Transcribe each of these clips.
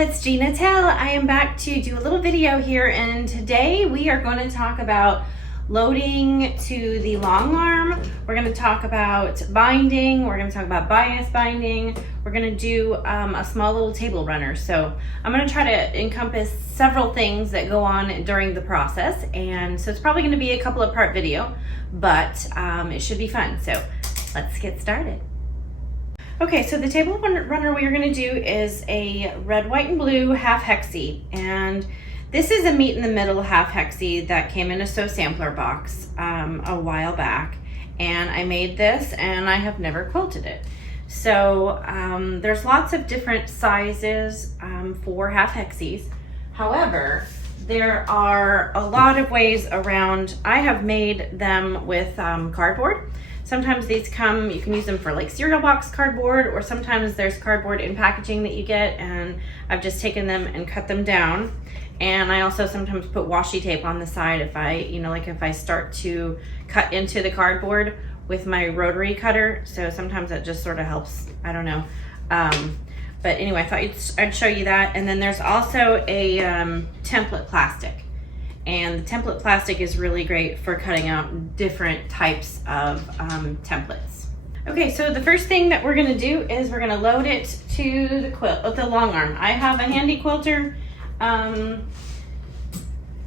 it's Gina Tell. I am back to do a little video here, and today we are going to talk about loading to the long arm. We're going to talk about binding. We're going to talk about bias binding. We're going to do a small little table runner. So I'm going to try to encompass several things that go on during the process, and so it's probably going to be a couple of part video, but it should be fun. So let's get started. Okay, so the table runner we are going to do is a red, white, and blue half hexie, and this is a meet in the middle half hexie that came in a sew sampler box a while back, and I made this and I have never quilted it. So there's lots of different sizes for half hexies. However, there are a lot of ways around. I have made them with cardboard. Sometimes these come, you can use them for like cereal box cardboard, or sometimes there's cardboard in packaging that you get, and I've just taken them and cut them down. And I also sometimes put washi tape on the side if I, like if I start to cut into the cardboard with my rotary cutter. So sometimes that just sort of helps, I don't know. But anyway, I thought I'd show you that. And then there's also a template plastic. And the template plastic is really great for cutting out different types of templates. Okay, so the first thing that we're gonna do is we're gonna load it to the quilt, the long arm. I have a handy quilter.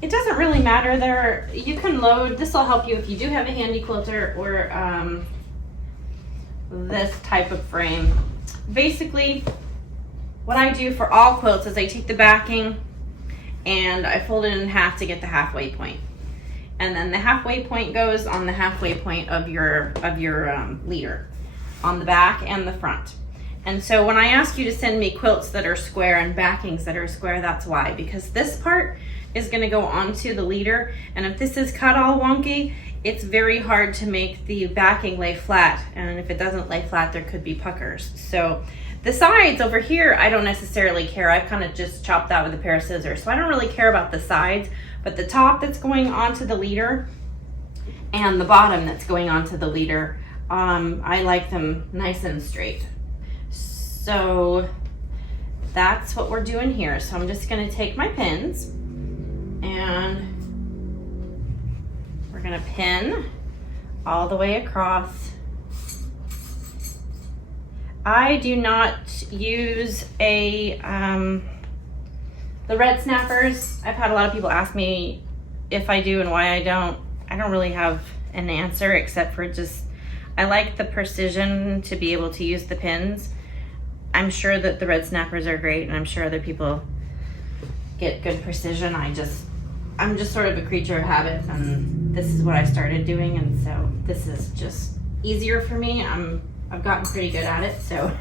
It doesn't really matter. You can load, this will help you if you do have a handy quilter or this type of frame. Basically, what I do for all quilts is I take the backing and I fold it in half to get the halfway point. And then the halfway point goes on the halfway point of your leader, on the back and the front. And so when I ask you to send me quilts that are square and backings that are square, that's why, because this part is gonna go onto the leader, and if this is cut all wonky, it's very hard to make the backing lay flat, and if it doesn't lay flat, there could be puckers. So the sides over here, I don't necessarily care. I kind of just chopped that with a pair of scissors. So I don't really care about the sides, but the top that's going onto the leader and the bottom that's going onto the leader, I like them nice and straight. So that's what we're doing here. So I'm just gonna take my pins and we're gonna pin all the way across. I do not use the red snappers. I've had a lot of people ask me if I do and why I don't. I don't really have an answer except for just, I like the precision to be able to use the pins. I'm sure that the red snappers are great, and I'm sure other people get good precision. I'm just sort of a creature of habit, and this is what I started doing, and so this is just easier for me. I've gotten pretty good at it, so.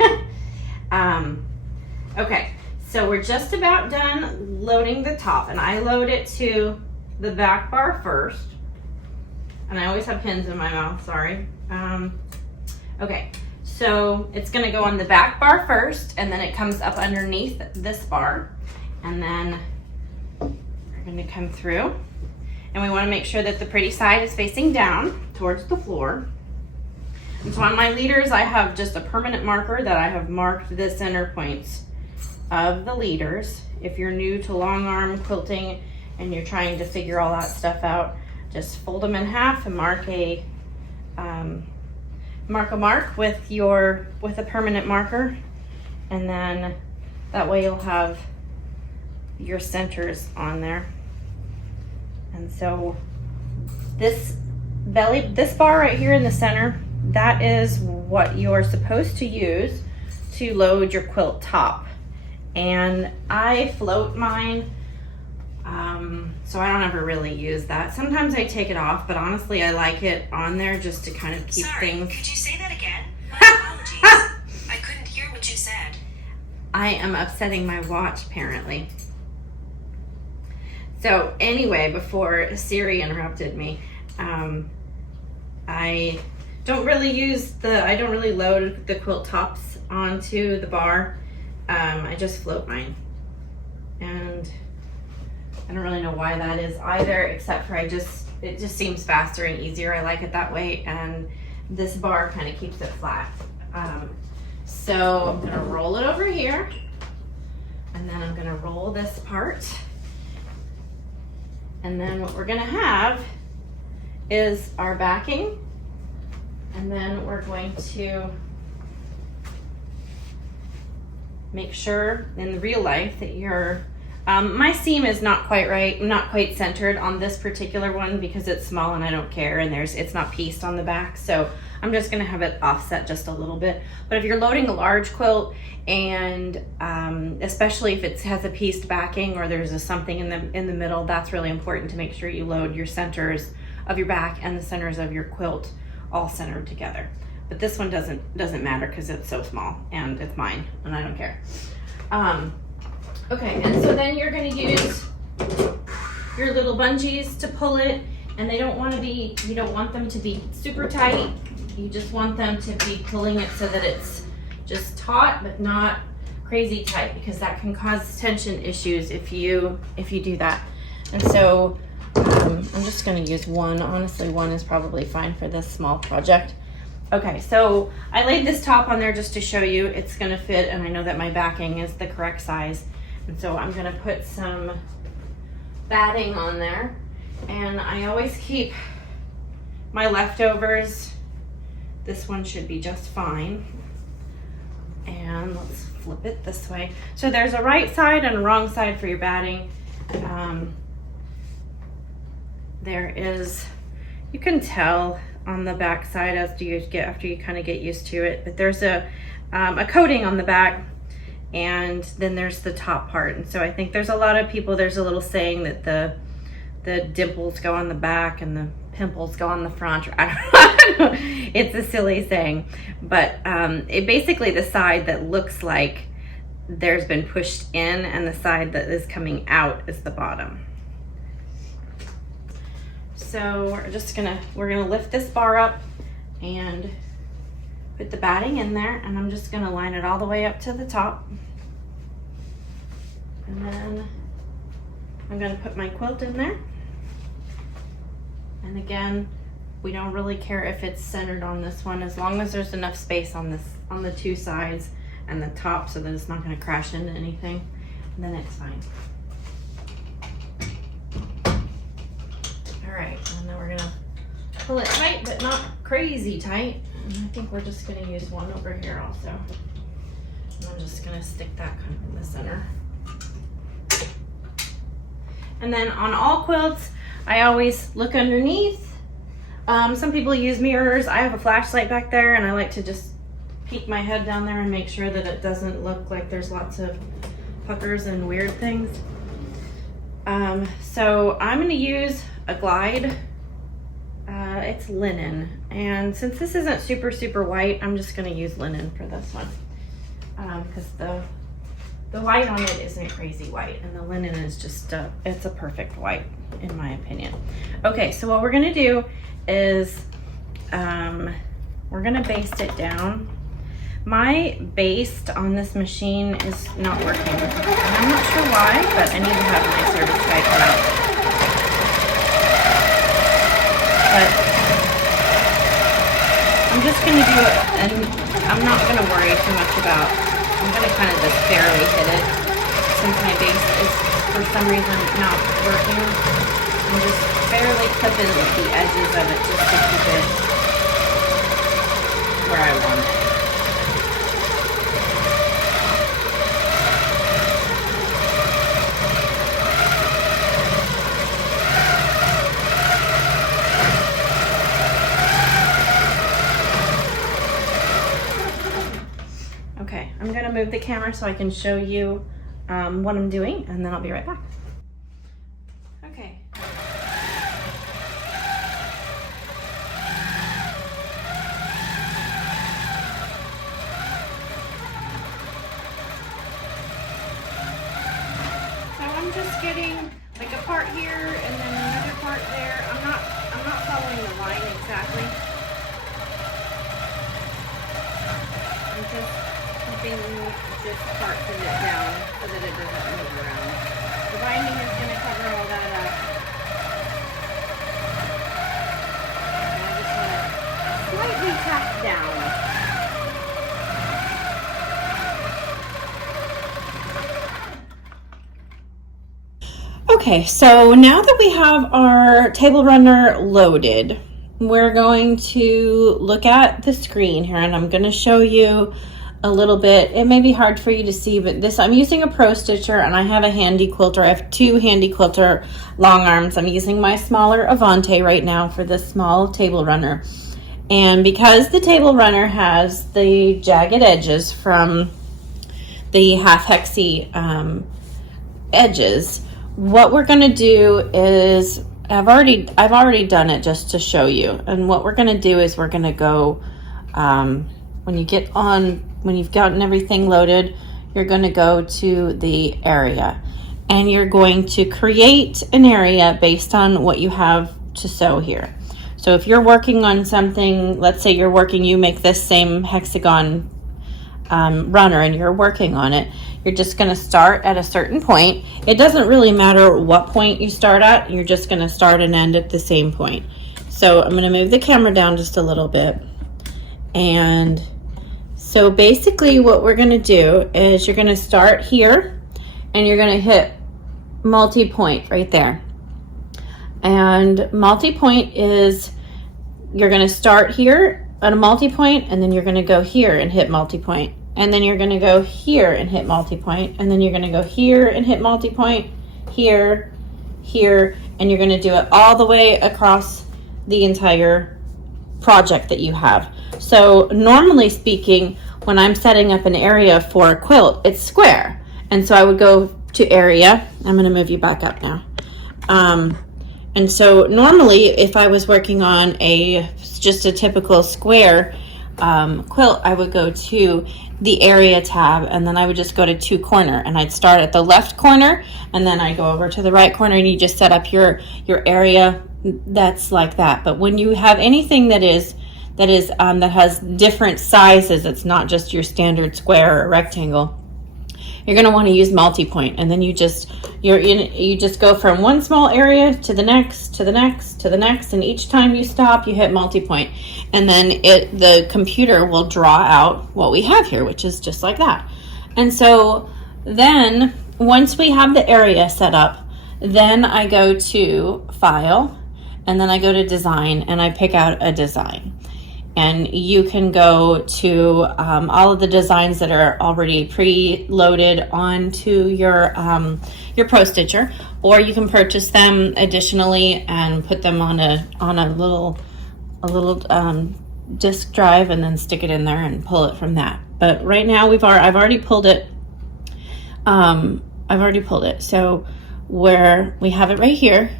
Okay, so we're just about done loading the top, and I load it to the back bar first. And I always have pins in my mouth, sorry. Okay, so it's gonna go on the back bar first, and then it comes up underneath this bar, and then we're gonna come through, and we wanna make sure that the pretty side is facing down towards the floor. And so on my leaders, I have just a permanent marker that I have marked the center points of the leaders. If you're new to long arm quilting and you're trying to figure all that stuff out, just fold them in half and mark a mark with a permanent marker, and then that way you'll have your centers on there. And so this bar right here in the center, that is what you're supposed to use to load your quilt top. And I float mine, so I don't ever really use that. Sometimes I take it off, but honestly I like it on there just to kind of keep things. Could you say that again? My apologies. I couldn't hear what you said. I am upsetting my watch apparently. So anyway, before Siri interrupted me, I don't really load the quilt tops onto the bar. I just float mine, and I don't really know why that is either, except for it just seems faster and easier. I like it that way, and this bar kind of keeps it flat. So I'm gonna roll it over here, And then I'm gonna roll this part. And then what we're gonna have is our backing. And then we're going to make sure in real life that your, my seam is not quite right, not quite centered on this particular one because it's small and I don't care, and it's not pieced on the back. So I'm just gonna have it offset just a little bit. But if you're loading a large quilt, and especially if it has a pieced backing or there's something in the middle, that's really important to make sure you load your centers of your back and the centers of your quilt all centered together. But this one doesn't matter because it's so small and it's mine and I don't care. Okay, and so then you're gonna use your little bungees to pull it, and they don't want to be, you don't want them to be super tight. You just want them to be pulling it so that it's just taut but not crazy tight, because that can cause tension issues if you do that. And so I'm just gonna use one. Honestly, one is probably fine for this small project. Okay, so I laid this top on there just to show you it's gonna fit, and I know that my backing is the correct size. And so I'm gonna put some batting on there, and I always keep my leftovers. This one should be just fine. And let's flip it this way. So there's a right side and a wrong side for your batting. There is, you can tell on the back side after you kind of get used to it, but there's a coating on the back, and then there's the top part. And so I think there's a lot of people, there's a little saying that the dimples go on the back and the pimples go on the front, or I don't know. It's a silly saying, but it basically, the side that looks like there's been pushed in and the side that is coming out is the bottom. So we're gonna lift this bar up and put the batting in there, and I'm just gonna line it all the way up to the top. And then I'm gonna put my quilt in there. And again, we don't really care if it's centered on this one, as long as there's enough space on the two sides and the top so that it's not gonna crash into anything, and then it's fine. All right, and then we're gonna pull it tight, but not crazy tight. And I think we're just gonna use one over here also. And I'm just gonna stick that kind of in the center. And then on all quilts, I always look underneath. Some people use mirrors. I have a flashlight back there, and I like to just peek my head down there and make sure that it doesn't look like there's lots of puckers and weird things. So I'm gonna use a glide. It's linen, and since this isn't super white, I'm just gonna use linen for this one, because the white on it isn't crazy white, and the linen is just it's a perfect white in my opinion. Okay, so what we're gonna do is we're gonna baste it down. My baste on this machine is not working, and I'm not sure why, but I need to have my service guy come out. But I'm just gonna do it, and I'm not gonna worry too much about, I'm gonna kind of just barely hit it, since my base is for some reason not working. I'm just barely clipping the edges of it just to keep it where I want it. Okay, I'm gonna move the camera so I can show you what I'm doing, and then I'll be right back. Okay. So I'm just getting like a part here and then another part there. I'm not following the line exactly. I'm just keeping this part to it down so that it doesn't move around. The binding is going to cover all that up. And I just want to slightly tack down. Okay, so now that we have our Tablerunner loaded, we're going to look at the screen here, and I'm going to show you a little bit. It may be hard for you to see, but this, I'm using a Pro Stitcher, and I have a handy quilter. I have two handy quilter long arms. I'm using my smaller Avante right now for this small Tablerunner. And because the Tablerunner has the jagged edges from the half hexie edges, what we're going to do is, I've already done it just to show you. And what we're going to do is we're going to go, when you've gotten everything loaded, you're going to go to the area, and you're going to create an area based on what you have to sew here. So if you're working on something, let's say you make this same hexagon runner and you're working on it, you're just going to start at a certain point. It doesn't really matter what point you start at, you're just going to start and end at the same point. So I'm going to move the camera down just a little bit. And so basically what we're going to do is you're going to start here and you're going to hit multi-point right there. And multi-point is, you're going to start here at a multi-point, and then you're going to go here and hit multi-point. And then you're going to go here and hit multi-point, and then you're going to go here and hit multi-point, here, here, and you're going to do it all the way across the entire project that you have. So normally speaking, when I'm setting up an area for a quilt, it's square. And so I would go to area. I'm going to move you back up now. And so normally if I was working on just a typical square quilt, I would go to the area tab, and then I would just go to to corner, and I'd start at the left corner, and then I go over to the right corner, and you just set up your area that's like that. But when you have anything that has different sizes, it's not just your standard square or rectangle, you're going to want to use multi-point, and then you just go from one small area to the next, to the next, to the next, and each time you stop, you hit multi-point, and then the computer will draw out what we have here, which is just like that. And so then once we have the area set up, then I go to File, and then I go to Design, and I pick out a design. And you can go to all of the designs that are already pre-loaded onto your Pro Stitcher, or you can purchase them additionally and put them on a little disk drive, and then stick it in there and pull it from that. But right now I've already pulled it. So where we have it right here,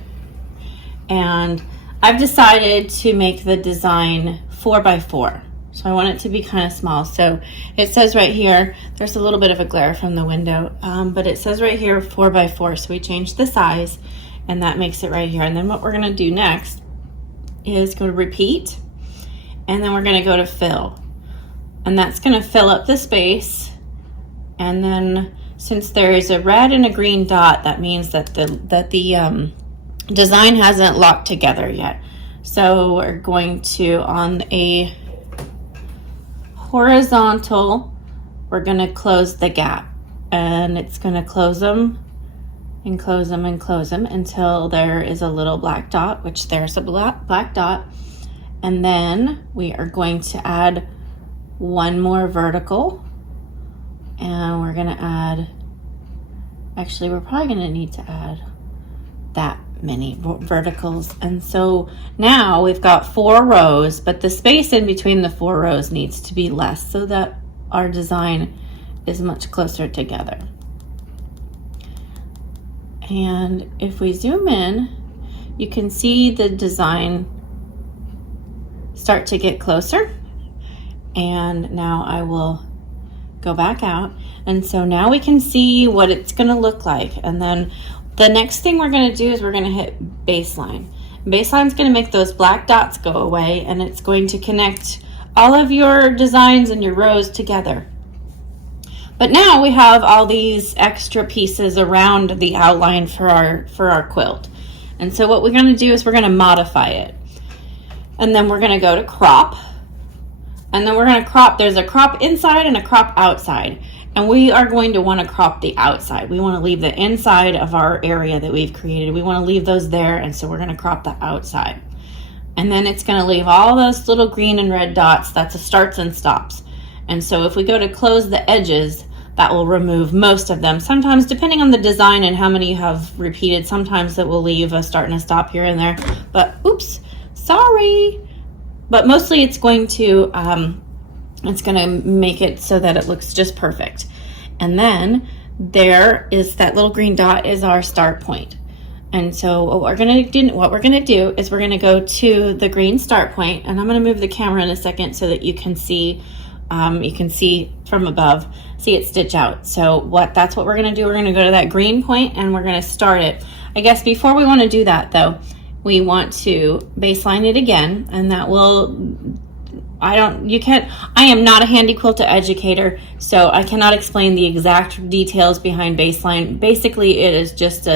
and I've decided to make the design 4x4. So I want it to be kind of small. So it says right here, there's a little bit of a glare from the window, but it says right here 4x4. So we changed the size, and that makes it right here. And then what we're going to do next is go to repeat, and then we're going to go to fill, and that's going to fill up the space. And then since there is a red and a green dot, that means that the design hasn't locked together yet. So we're going to, on a horizontal, we're going to close the gap, and it's going to close them and close them and close them until there is a little black dot, which there's a black dot. And then we are going to add one more vertical, and we're going to add, actually we're probably going to need to add that many verticals. And so now we've got 4 rows, but the space in between the 4 rows needs to be less so that our design is much closer together. And if we zoom in, you can see the design start to get closer. And now I will go back out, and so now we can see what it's going to look like. And then the next thing we're going to do is we're going to hit baseline. Baseline is going to make those black dots go away, and it's going to connect all of your designs and your rows together. But now we have all these extra pieces around the outline for our quilt. And so what we're going to do is we're going to modify it. And then we're going to go to crop. And then we're going to crop. There's a crop inside and a crop outside. And we are going to want to crop the outside. We want to leave the inside of our area that we've created. We want to leave those there, and so we're going to crop the outside. And then it's going to leave all those little green and red dots. That's a starts and stops. And so if we go to close the edges, that will remove most of them. Sometimes, depending on the design and how many you have repeated, sometimes it will leave a start and a stop here and there. But oops, sorry. But mostly it's going to make it so that it looks just perfect. And then there is that little green dot is our start point. And so what we're gonna do is we're gonna go to the green start point, and I'm gonna move the camera in a second so that you can see from above, see it stitch out. So that's what we're gonna do. We're gonna go to that green point and we're gonna start it. I guess before we wanna do that though, we want to baseline it again, and that will, I am not a handy quilter educator, so I cannot explain the exact details behind baseline. Basically, it is just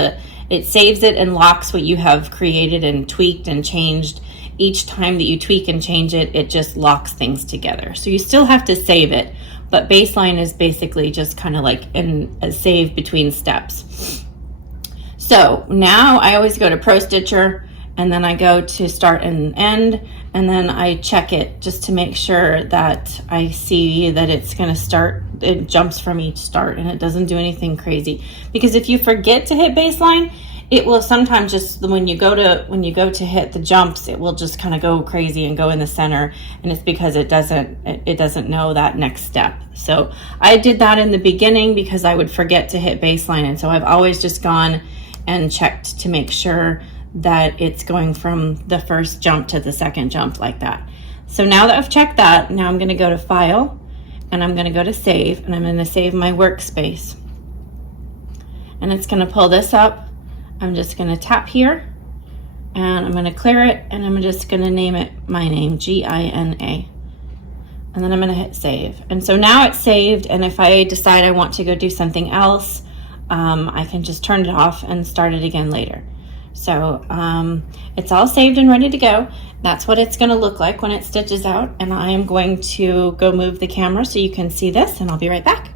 it saves it and locks what you have created and tweaked and changed. Each time that you tweak and change it, it just locks things together. So you still have to save it, but baseline is basically just kind of like a save between steps. So now I always go to Pro Stitcher, and then I go to start and end, and then I check it just to make sure that I see that it's going to start. It jumps from each start and it doesn't do anything crazy, because if you forget to hit baseline, it will sometimes just, when you go to hit the jumps, it will just kind of go crazy and go in the center, and it's because it doesn't know that next step. So I did that in the beginning because I would forget to hit baseline, and so I've always just gone and checked to make sure that it's going from the first jump to the second jump like that. So now that I've checked that, now I'm going to go to File, and I'm going to go to Save, and I'm going to save my workspace. And it's going to pull this up. I'm just going to tap here, and I'm going to clear it, and I'm just going to name it my name, Gina. And then I'm going to hit Save. And so now it's saved, and if I decide I want to go do something else, I can just turn it off and start it again later. So it's all saved and ready to go. That's what it's going to look like when it stitches out, and I am going to go move the camera so you can see this, and I'll be right back.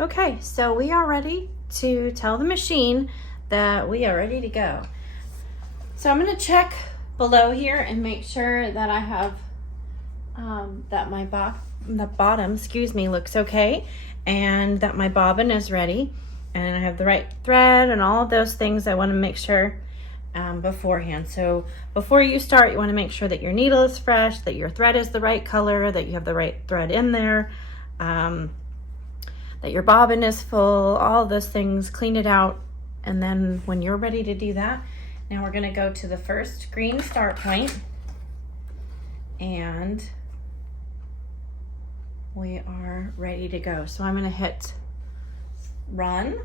Okay, so we are ready to tell the machine that we are ready to go. So I'm going to check below here and make sure that I have that the bottom looks okay, and that my bobbin is ready, and I have the right thread and all of those things I want to make sure beforehand. So before you start, you want to make sure that your needle is fresh, that your thread is the right color, that you have the right thread in there, that your bobbin is full, all of those things, clean it out. And then when you're ready to do that, now we're going to go to the first green start point, and we are ready to go. So I'm going to hit run,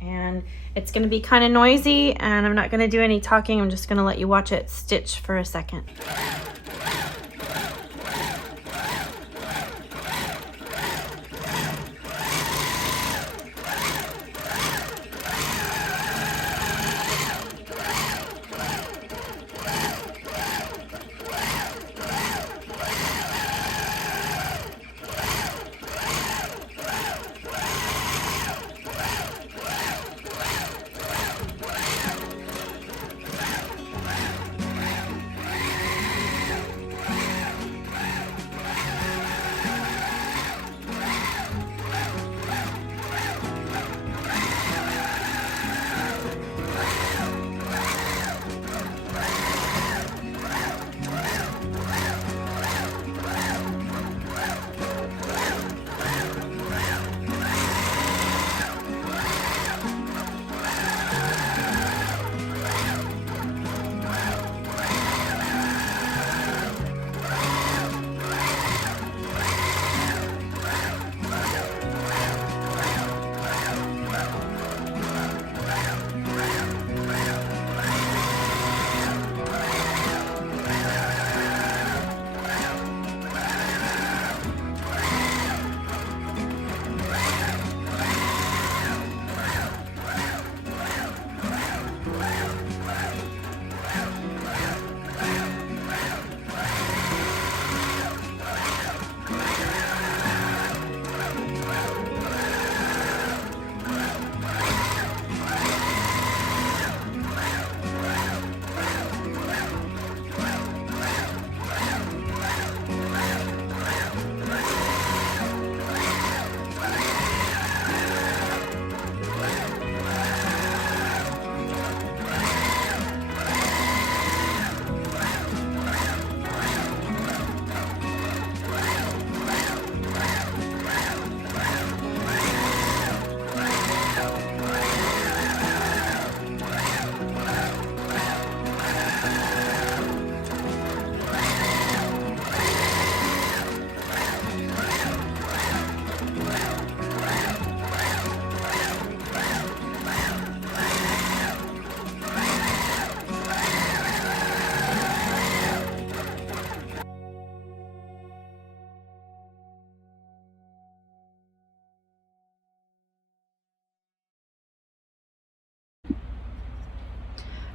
and it's going to be kind of noisy, and I'm not going to do any talking. I'm just going to let you watch it stitch for a second.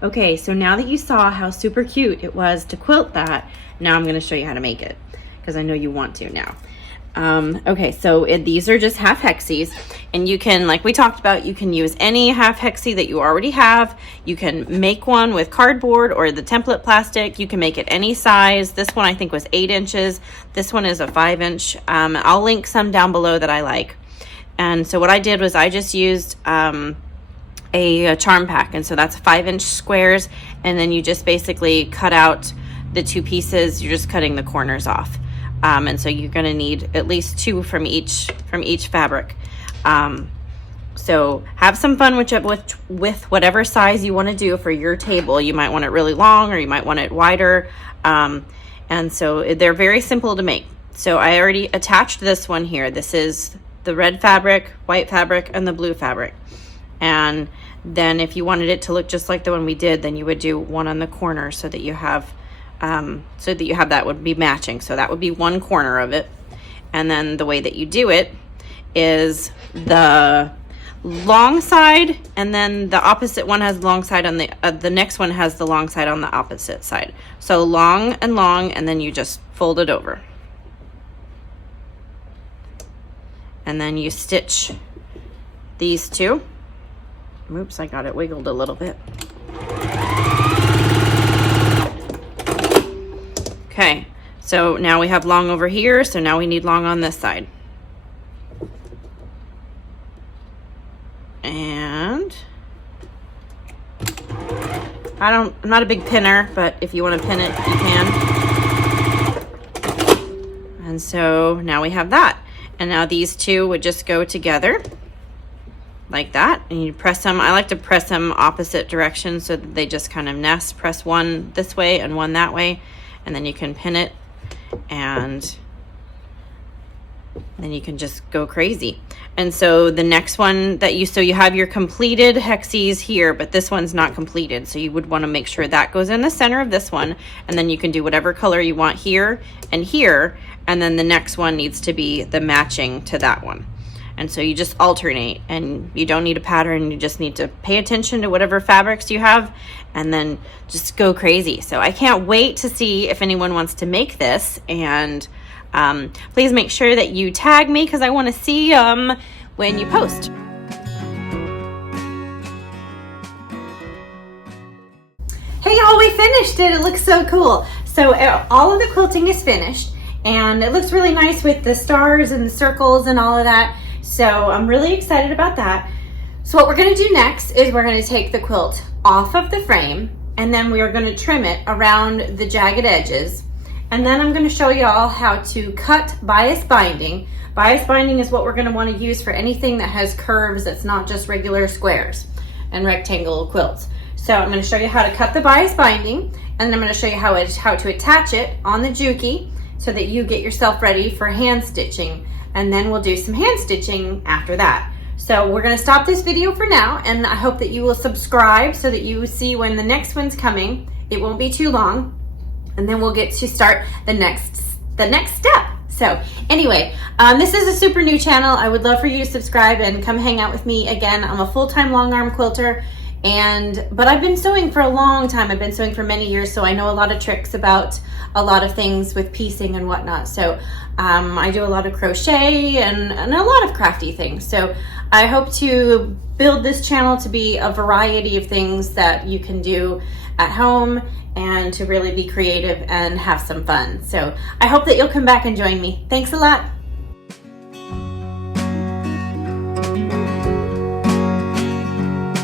Okay, so now that you saw how super cute it was to quilt that, now I'm going to show you how to make it, because I know you want to now. Okay, so these are just half hexies, and you can, like we talked about, you can use any half hexie that you already have. You can make one with cardboard or the template plastic. You can make it any size. This one I think was 8 inches. This one is a 5-inch. I'll link some down below that I like. And so what I did was I just used a charm pack, and so that's 5-inch squares, and then you just basically cut out the 2 pieces. You're just cutting the corners off. And so you're going to need at least 2 from each fabric. So have some fun with whatever size you want to do for your table. You might want it really long, or you might want it wider. And so they're very simple to make. So I already attached this one here. This is the red fabric, white fabric, and the blue fabric. And then if you wanted it to look just like the one we did, then you would do one on the corner so that you have that would be matching. So that would be one corner of it. And then the way that you do it is the long side, and then the opposite one has the long side on the next one has the long side on the opposite side. So long and long, and then you just fold it over. And then you stitch these 2. Oops, I got it wiggled a little bit. Okay, so now we have long over here, so now we need long on this side. And I'm not a big pinner, but if you want to pin it, you can. And so now we have that. And now these 2 would just go together like that, and you press them. I like to press them opposite directions so that they just kind of nest. Press one this way and one that way, and then you can pin it, and then you can just go crazy. And so the next one that you have your completed hexies here, but this one's not completed, so you would want to make sure that goes in the center of this one, and then you can do whatever color you want here and here, and then the next one needs to be the matching to that one. And so you just alternate, and you don't need a pattern. You just need to pay attention to whatever fabrics you have, and then just go crazy. So I can't wait to see if anyone wants to make this, and please make sure that you tag me, because I want to see when you post. Hey y'all, we finished it. It looks so cool. So all of the quilting is finished, and it looks really nice with the stars and the circles and all of that. So I'm really excited about that. So what we're going to do next is we're going to take the quilt off of the frame, and then we are going to trim it around the jagged edges. And then I'm going to show y'all how to cut bias binding. Bias binding is what we're going to want to use for anything that has curves that's not just regular squares and rectangle quilts. So I'm going to show you how to cut the bias binding, and then I'm going to show you how to attach it on the Juki so that you get yourself ready for hand stitching. And then we'll do some hand stitching after that. So we're going to stop this video for now, and I hope that you will subscribe so that you see when the next one's coming. It won't be too long, and then we'll get to start the next step. So anyway, this is a super new channel. I would love for you to subscribe and come hang out with me again. I'm a full-time long arm quilter, but I've been sewing for a long time. I've been sewing for many years, so I know a lot of tricks about a lot of things with piecing and whatnot. So I do a lot of crochet and a lot of crafty things. So I hope to build this channel to be a variety of things that you can do at home, and to really be creative and have some fun. So I hope that you'll come back and join me. Thanks a lot.